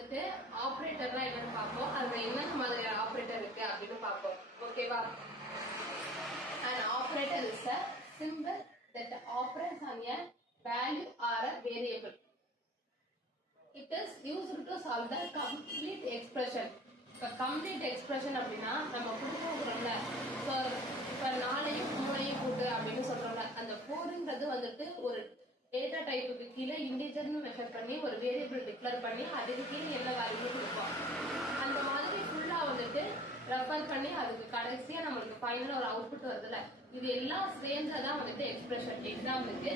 வந்துட்டு ஆபரேட்டர்னா என்னன்னு பார்ப்போம். அதுல என்ன மாதிரியான ஆபரேட்டர் இருக்கு அப்படின்னு பார்ப்போம். ஓகேவா? An operator is a symbol that operates on a value or a variable. It is used to solve the complete expression. இப்போ கம்ப்ளீட் எக்ஸ்பிரஷன் அப்படின்னா நம்ம கொடுக்குறோம்ல, இப்போ 4ஐயும் 3ஐயும் கூட்டு அப்படின்னு சொல்றோம்ல, அந்த 4ன்றது வந்துட்டு ஒரு டேட்டா டைப்புக்கு கீழே இன்டிஜர்னு மெஷர் பண்ணி ஒரு வேரியபிள் டிக்ளேர் பண்ணி அதுக்கு கீழே என்ன வேல்யூ கொடுப்போம். அந்த மாதிரி ஃபுல்லா வந்துட்டு ரெஃபர் பண்ணி அதுக்கு கடைசியா நம்மளுக்கு ஃபைனல் ஒரு அவுட்புட் வருதுல்ல, இது எல்லாம் சேர்ந்ததான் வந்துட்டு எக்ஸ்பிரஷன். எக்ஸாம்பிளுக்கு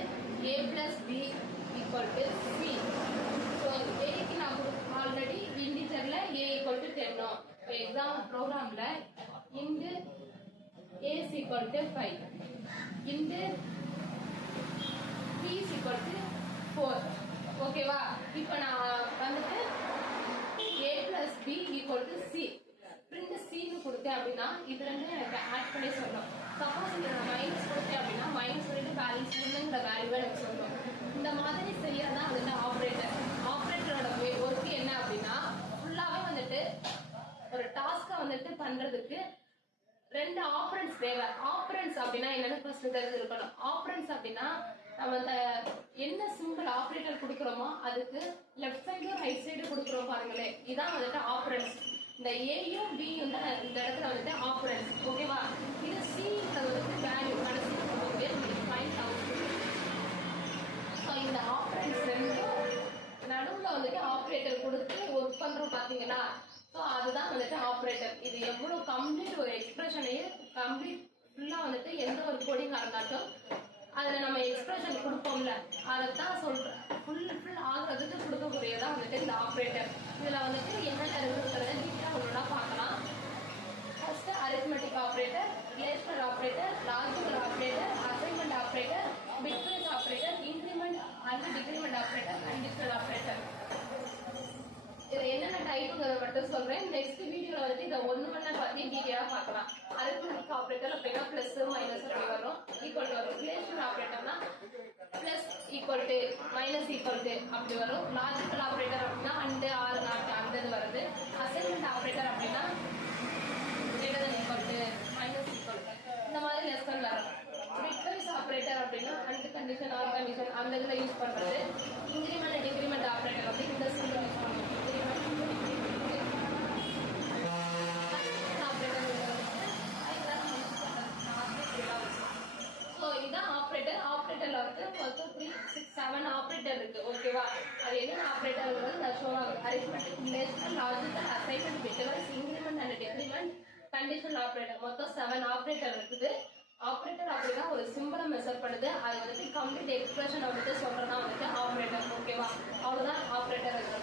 a plus b equal to c. So ஏக்கு நான் ஆல்ரெடி இன்டிஜர்ல a equal to 10. இப்போ எக்ஸாம் ப்ரோக்ராம்ல into a is equal to 5 into b is equal to 4. ஓகேவா? இப்போ நான் வந்துட்டு a plus b equal to c print c கொடுத்தேன் அப்படின்னா இது ரெண்டும் எனக்கு ஆட் பண்ணி சொல்லணும். சப்போஸ் இங்க நான் மைனஸ் கொடுத்தேன் அப்படின்னா மைனஸ் சொல்லிட்டு பேலன்ஸ் பண்ணுங்கிற வேல்யூவை எனக்கு சொல்லணும். இந்த மாதிரி செய்யறதான் வந்துட்டு ஆப்ரேட்டர். ஆப்ரேட்டரோட ஒர்க் என்ன அப்படின்னா ஃபுல்லாவே வந்துட்டு ஒரு டாஸ்கை வந்துட்டு பண்றதுக்கு 2 ஆப்பரன்ஸ் தேவை. ஆப்பரன்ஸ் அப்படின்னா என்னன்னு ஃபர்ஸ்ட் தெரிஞ்சிருக்கணும். ஆப்பரன்ஸ் அப்படின்னா நம்ம அந்த என்ன சிம்பிள் ஆப்ரேட்டர் கொடுக்குறோமோ அதுக்கு லெஃப்ட் சைடு ரைட் சைடு கொடுக்குறோம் பாருங்களேன், இதான் வந்துட்டு ஆப்பரன்ஸ். இந்த ஏயும் பியும் தான் இந்த இடத்துல வந்துட்டு ஆப்பரன்ஸ். ஓகேவா? இது சின்றது வந்துட்டு வேல்யூ கடைசி பாயிண்ட் அவுட். ஸோ இந்த ஆப்பரன்ஸ் ரெண்டும் நடுவுல வந்துட்டு ஆப்ரேட்டர் கொடுத்து ஒர்க் பண்றோம் பாத்தீங்களா? ஸோ அதுதான் வந்துட்டு ஆப்ரேட்டர். இது எவ்வளவு கம்ப்ளீட் ஒரு எக்ஸ்பிரஷனையும் கம்ப்ளீட் ஃபுல்லா வந்துட்டு எந்த ஒரு கோடிங்கா இருந்தாலும் அதுல நம்ம எக்ஸ்பிரஷன் கொடுப்போம்ல, அதைத்தான் சொல்றேன். ஃபுல் ஆகிறதுக்கு கொடுக்கக்கூடியதான் வந்துட்டு இந்த ஆப்ரேட்டர். இதுல வந்துட்டு என்னென்ன இருக்குங்கிறத டீட்டெயிலா ஒன்றா பார்க்கலாம். First arithmetic operator, relational operator, logical operator, assignment operator, bitwise operator, increment and decrement operator, conditional operator. இது என்னென்ன டைப்புங்கிறத மட்டும் சொல்றேன். நெக்ஸ்ட் வீடியோல வந்துட்டு இதை ஒண்ணு பத்தி டீட்டெயிலா பார்க்கலாம். அரித்மெட்டிக் ஆப்ரேட்டர் அப்படின்னா பிளஸ் மைனஸ் அப்படி வரும், ஈக்குவல் டு வரும். ரிலேஷனல் ஆப்ரேட்டர்னா plus equal to minus equal to அப்படி வரும். லாஜிக்கல் ஆப்ரேட்டர் அப்படின்னா அண்டு ஆறு நாட்டு அந்த இது வருது. அசைன்மெண்ட் ஆப்ரேட்டர் அப்படின்னா equal to minus equal to இந்த மாதிரி லெசன் வரும். பிட்வைஸ் ஆப்ரேட்டர் அப்படின்னா அண்ட் கண்டிஷன் ஆர் கண்டிஷன் அந்த இதுல யூஸ் பண்றது. இன்கிரிமெண்ட் டிக்ரிமெண்ட் ஆப்ரேட்டர் அப்படி இந்த சிம்பிள் யூஸ் பண்ணுவோம். ஆப்ரேட்டர் ஆப்ரேட்டர்ல வந்து 3, 6, 7 ஆப்ரேட்டர் இருக்கு. ஓகேவா? அது என்ன operator arithmetic, relational, logical, assignment, bitwise, increment and decrement, conditional operator. மொத்தம் 7 ஆப்ரேட்டர் இருக்குது. ஆப்ரேட்டர் அப்படின்னா ஒரு சிம்பிளை மெஷர் பண்ணுது, அது வந்துட்டு கம்ப்ளீட் எக்ஸ்பிரஷன் வந்துட்டு சொல்றதா வந்துட்டு ஆப்ரேட்டர். ஓகேவா? அவ்வளவுதான் ஆப்ரேட்டர் இருக்குது.